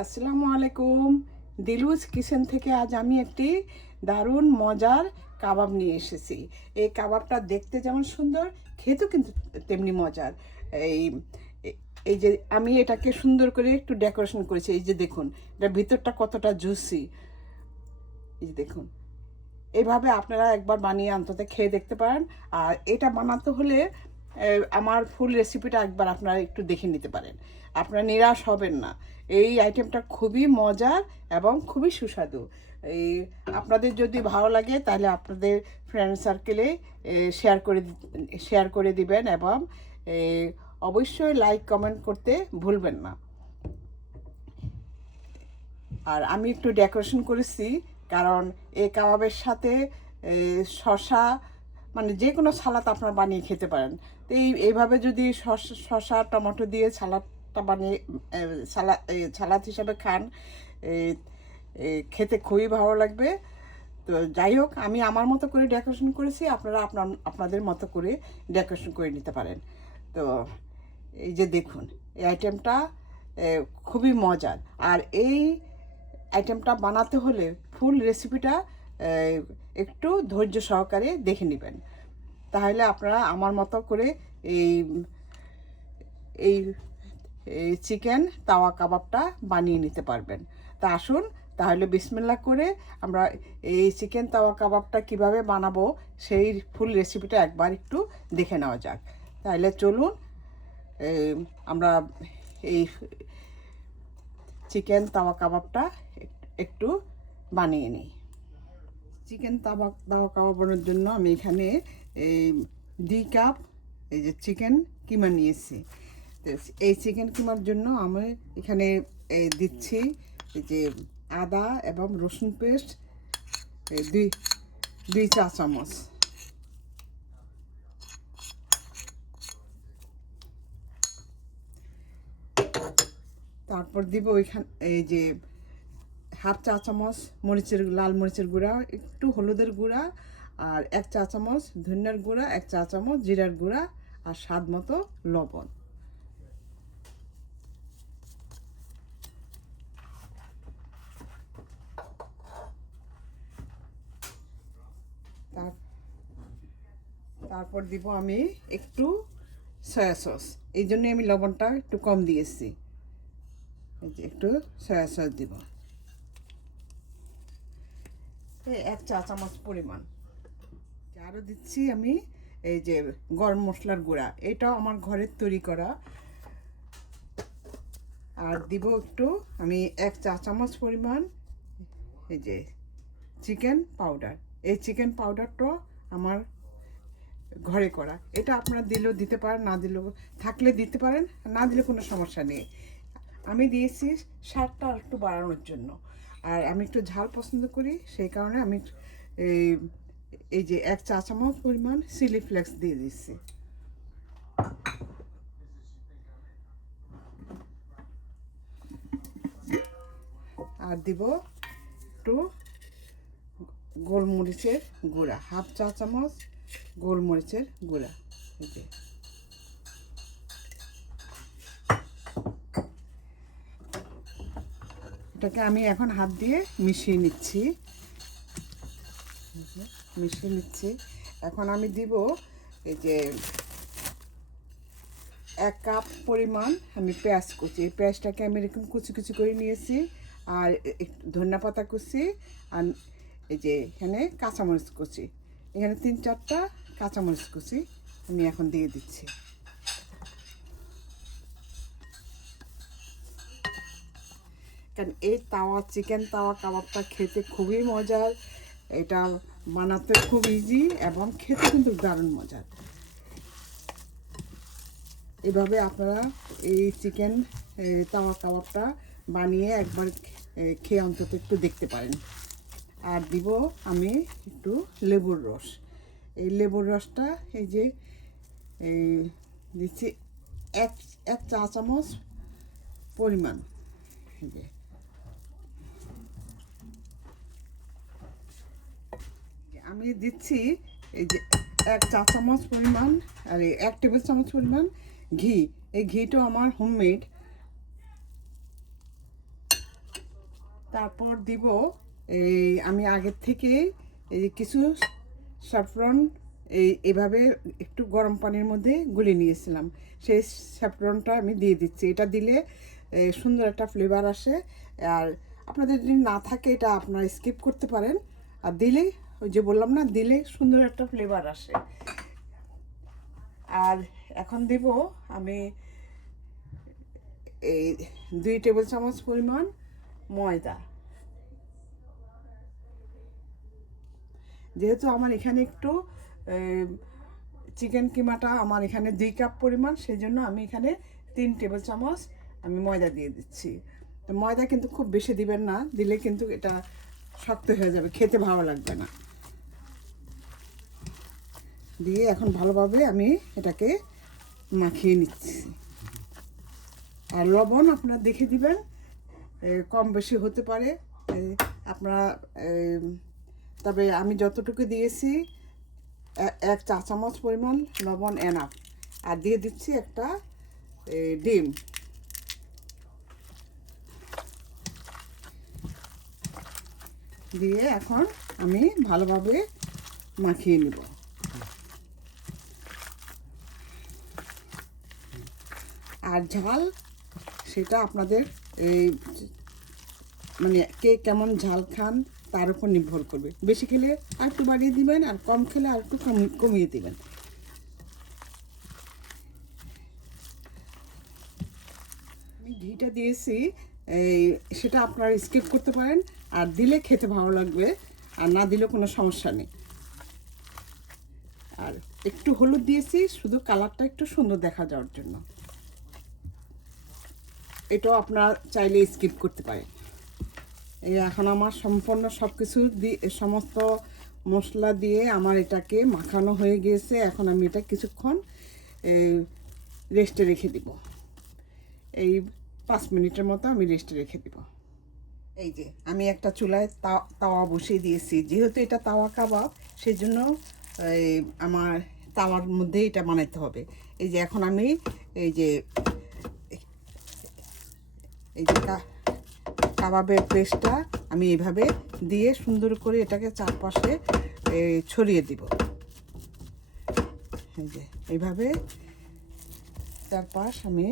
আসসালামু আলাইকুম। দিলুজ কিচেন থেকে আজ আমি একটি দারুণ মজার কাবাব নিয়ে এসেছি। এই কাবাবটা দেখতে যেমন সুন্দর, খেতেও কিন্তু তেমনি মজার। এই এই যে আমি এটাকে সুন্দর করে একটু ডেকোরেশন করেছি। এই যে দেখুন, এটার ভিতরটা কতটা জুসি। এই যে দেখুন, এইভাবে আপনারা একবার বানিয়ে অন্তত খেয়ে দেখতে পারেন। আর এটা বানাতে হলে আমার ফুল রেসিপিটা একবার আপনারা একটু দেখে নিতে পারেন। আপনারা নিরাশ হবেন না। এই আইটেমটা খুবই মজার এবং খুবই সুস্বাদু। এই আপনাদের যদি ভালো লাগে তাহলে আপনাদের ফ্রেন্ড সার্কেলে শেয়ার করে দিবেন এবং অবশ্যই লাইক কমেন্ট করতে ভুলবেন না। আর আমি একটু ডেকোরেশন করেছি, কারণ এই কাবাবের সাথে শসা, মানে যে কোনো সালাদ আপনারা বানিয়ে খেতে পারেন। তো এইভাবে যদি শসা টমেটো দিয়ে সালাদটা বানিয়ে সালাদ হিসাবে খান, খেতে খুবই ভালো লাগবে। তো যাই হোক, আমি আমার মতো করে ডেকোরেশন করেছি, আপনারা আপনাদের মতো করে ডেকোরেশন করে নিতে পারেন। তো এই যে দেখুন, এই আইটেমটা খুবই মজার। আর এই আইটেমটা বানাতে হলে ফুল রেসিপিটা একটু ধৈর্য সহকারে দেখে নেবেন, তাহলে আপনারা আমার মতো করে এই এই এই চিকেন তাওয়া কাবাবটা বানিয়ে নিতে পারবেন। তা আসুন তাহলে বিসমিল্লাহ করে আমরা এই চিকেন তাওয়া কাবাবটা কিভাবে বানাবো সেই ফুল রেসিপিটা একবার একটু দেখে নেওয়া যাক। তাহলে চলুন আমরা এই চিকেন তাওয়া কাবাবটা একটু বানিয়ে নিই। চিকেন তাওয়া কাবাবের জন্য আমি এখানে এই 2 কাপ এই যে চিকেন কিমা নিয়েছি। এই চিকেন কিমার জন্য আমি এখানে দিচ্ছি এই যে আদা এবং রসুন পেস্ট দুই চা চামচ। তারপর দিব ওইখানে এই যে হাফ চা চামচ লাল মরিচের গুঁড়া, একটু হলুদের গুঁড়া, আর 1 চা চামচ ধনিয়ার গুঁড়া, 1 চা চামচ জিরার গুঁড়া, আর স্বাদ মতো লবণ। তারপর দিব আমি একটু সয়া সস। এই জন্যে আমি লবণটা একটু কম দিয়েছি। এই যে একটু সয়া সস দিব, 1 চা চামচ পরিমাণ। আরও দিচ্ছি আমি এই যে গরম মশলার গুঁড়া, এটাও আমার ঘরের তৈরি করা। আর দিব একটু আমি 1 চা চামচ পরিমাণ এই যে চিকেন পাউডার। এই চিকেন পাউডারটা আমার ঘরে করা। এটা আপনারা দিলেও দিতে পারেন, না দিলেও, থাকলে দিতে পারেন, না দিলে কোনো সমস্যা নেই। আমি দিয়েছি স্বাদটা একটু বাড়ানোর জন্য। আর আমি একটু ঝাল পছন্দ করি, সেই কারণে আমি এই এই যে 1 চা চামচ পরিমাণ চিলি ফ্লেক্স দিয়ে দিচ্ছি। আর দিব একটু গোলমরিচের গুঁড়া, হাফ চা চামচ গোলমরিচের গুঁড়া। এই যে এটাকে আমি এখন হাত দিয়ে মিশিয়ে নিচ্ছি। এখন আমি দিব এই যে 1 কাপ পরিমাণ আমি পেঁয়াজ কুচি। এই পেঁয়াজটাকে আমি এরকম কুচি কুচি করে নিয়েছি। আর ধনিয়া পাতা কুচি, আর এই যে এখানে কাঁচামরিচ কুচি, এখানে 3-4টা কাঁচামরিচ কুচি আমি এখন দিয়ে দিচ্ছি। কারণ এই চিকেন তাওয়া কাবাবটা খেতে খুবই মজার। এটা বানাতে খুব ইজি এবং খেতে কিন্তু দারুণ মজার। এভাবে আপনারা এই চিকেন তাওয়া কাবাবটা বানিয়ে একবার খেয়ে অন্তত একটু দেখতে পারেন। আর দিব আমি একটু লেবুর রস। এই লেবুর রসটা এই যে দিচ্ছি এক চা চামচ পরিমাণ। এই যে আমি দিচ্ছি এই যে 1 চা চামচ পরিমাণ, আর 1 টেবিল চামচ পরিমাণ ঘি। এই ঘিটা আমার হোমমেড। তারপর দিব এই আমি আগের থেকে এই কিছু স্যাফরন এভাবে একটু গরম পানির মধ্যে গুলে নিয়েছিলাম, সেই স্যাফরনটা আমি দিয়ে দিচ্ছি। এটা দিলে সুন্দর একটা ফ্লেভার আসে। আর আপনাদের যদি না থাকে এটা আপনারা স্কিপ করতে পারেন, আর দিলে ওই যে বললাম না, দিলে সুন্দর একটা ফ্লেভার আসে। আর এখন দেব আমি এই 2 টেবিল চামচ পরিমাণ ময়দা। যেহেতু আমার এখানে একটু চিকেন কিমাটা আমার এখানে 2 কাপ পরিমাণ, সেই জন্য আমি এখানে 3 টেবিল চামচ আমি ময়দা দিয়ে দিচ্ছি। তো ময়দা কিন্তু খুব বেশি দিবেন না, দিলে কিন্তু এটা শক্ত হয়ে যাবে, খেতে ভালো লাগবে না। দিয়ে এখন ভালোভাবে আমি এটাকে মাখিয়ে নিচ্ছি। আর লবণ আপনারা দেখে দিবেন, কম বেশি হতে পারে আপনারা, তবে আমি যতটুকু দিয়েছি 1 চা চামচ পরিমাণ লবণ এনাফ। আর দিয়ে দিচ্ছি একটা ডিম। দিয়ে এখন আমি ভালোভাবে মাখিয়ে নিব। আর ঝাল সেটা আপনাদের মানে কে কেমন ঝাল খান তার উপর নির্ভর করবে। বেশি খেলে আর একটু বাড়িয়ে দিবেন, আর কম খেলে আর একটু কমিয়ে দিবেন। আমি ঘিটা দিয়েছি, সেটা আপনারা স্কিপ করতে পারেন, আর দিলে খেতে ভালো লাগবে, আর না দিলে কোনো সমস্যা নেই। আর একটু হলুদ দিয়েছি শুধু কালারটা একটু সুন্দর দেখা যাওয়ার জন্য, এটাও আপনারা চাইলে স্কিপ করতে পারেন। এই এখন আমার সম্পূর্ণ সব কিছু দিয়ে, সমস্ত মশলা দিয়ে আমার এটাকে মাখানো হয়ে গিয়েছে। এখন আমি এটা কিছুক্ষণ রেস্টে রেখে দিব। এই 5 মিনিটের মতো আমি রেস্টে রেখে দিব। এই যে আমি একটা চুলায় তাওয়া বসিয়ে দিয়েছি, যেহেতু এটা তাওয়া কাবাব সেই জন্য আমার তাওয়ার মধ্যে এটা বানাইতে হবে। এই যে এখন আমি এই যে কাবাবের পেস্টটা আমি এইভাবে দিয়ে সুন্দর করে এটাকে চারপাশে ছড়িয়ে দিব। এই যে এইভাবে চারপাশ আমি,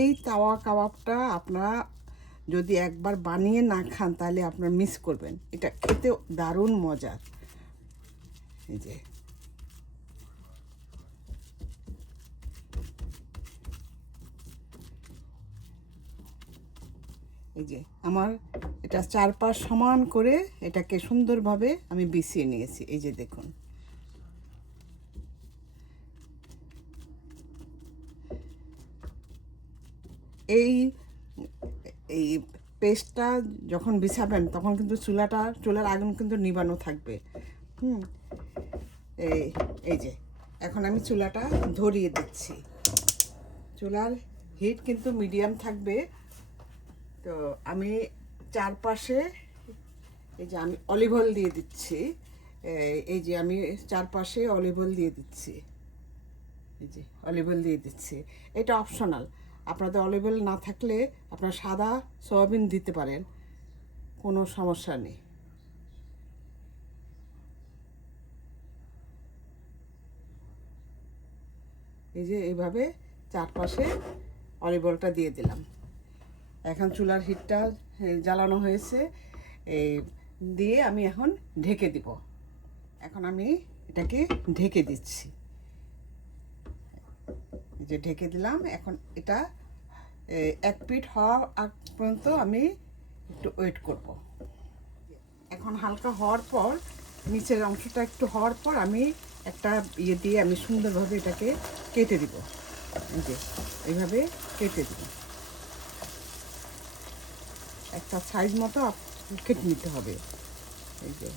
এই তাওয়া কাবাবটা আপনারা যদি একবার বানিয়ে না খান তাহলে আপনারা মিস করবেন, এটা খেতে দারুণ মজার। এই যে এই যে আমার এটা চারপাশ সমান করে এটাকে সুন্দরভাবে আমি বিছিয়ে নিয়েছি। এই যে দেখুন, এই এই পেস্টটা যখন বিছাবেন তখন কিন্তু চুলার আগুন কিন্তু নিবানো থাকবে। এই যে এখন আমি চুলাটা ধরিয়ে দিচ্ছি। চুলার হিট কিন্তু মিডিয়াম থাকবে। তো আমি চারপাশে এই যে আমি অলিভ অয়েল দিয়ে দিচ্ছি। এই যে আমি চারপাশে অলিভ অয়েল দিয়ে দিচ্ছি। এই যে অলিভ অয়েল দিয়ে দিচ্ছি, এটা অপশনাল। আপনাদের অলিভ অয়েল না থাকলে আপনারা সাদা সয়াবিন দিতে পারেন, কোনো সমস্যা নেই। এই যে এইভাবে চারপাশে অলিভ অয়েলটা দিয়ে দিলাম। এখন চুলার হিটটা জ্বালানো হয়েছে, এই দিয়ে আমি এখন ঢেকে দিব। এখন আমি এটাকে ঢেকে দিচ্ছি। যে ঢেকে দিলাম, এখন এটা 1 পিঠ হওয়া আগ পর্যন্ত আমি একটু ওয়েট করব। এখন হালকা হওয়ার পর, নিচের অংশটা একটু হওয়ার পর আমি একটা ইয়ে দিয়ে আমি সুন্দরভাবে এটাকে কেটে দিব। এই যে এইভাবে কেটে দিব, একটা সাইজ মতো কেটে নিতে হবে। এই যে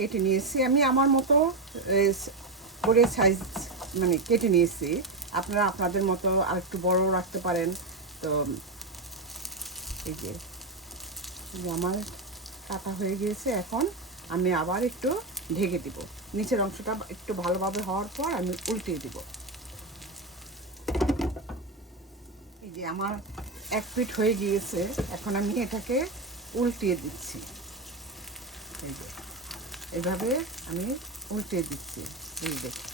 কেটে নিয়েছি আমি আমার মতো করে সাইজ মানে কেটে নিয়েছি। আপনারা আপনাদের মতো আরেকটু বড় রাখতে পারেন। তো এই যে আমার কাটা হয়ে গিয়েছে। এখন আমি আবার একটু ঢেকে দিব। নিচের অংশটা একটু ভালোভাবে হওয়ার পর আমি উল্টিয়ে দিব। এই যে আমার এক পিঠ হয়ে গিয়েছে। এখন আমি এটাকে উল্টিয়ে দিচ্ছি। এই যে এভাবে আমি উল্টিয়ে দিচ্ছি। এই দেখে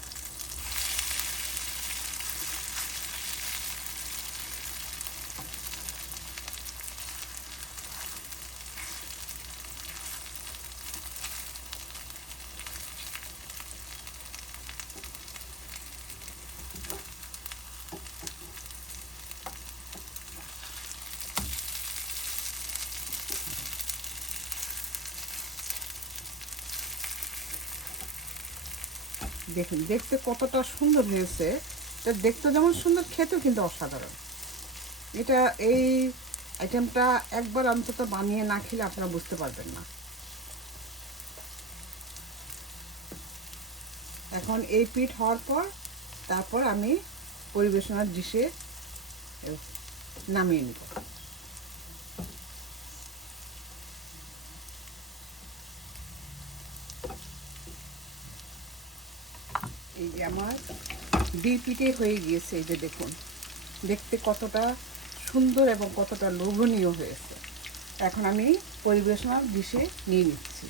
দেখুন দেখতে কতটা সুন্দর হয়েছে। এটা দেখতে যেমন সুন্দর, খেতেও কিন্তু অসাধারণ। এটা এই আইটেমটা একবার অন্তত বানিয়ে না খেলে আপনারা বুঝতে পারবেন না। এখন এই পিঠ হওয়ার পর তারপর আমি পরিবেশনার ডিশে নামিয়ে নিব। এই যে আমার দুই পিঠে হয়ে গিয়েছে। এই যে দেখুন দেখতে কতটা সুন্দর এবং কতটা লোভনীয় হয়েছে। এখন আমি পরিবেশনার ডিশে নিয়ে নিচ্ছি।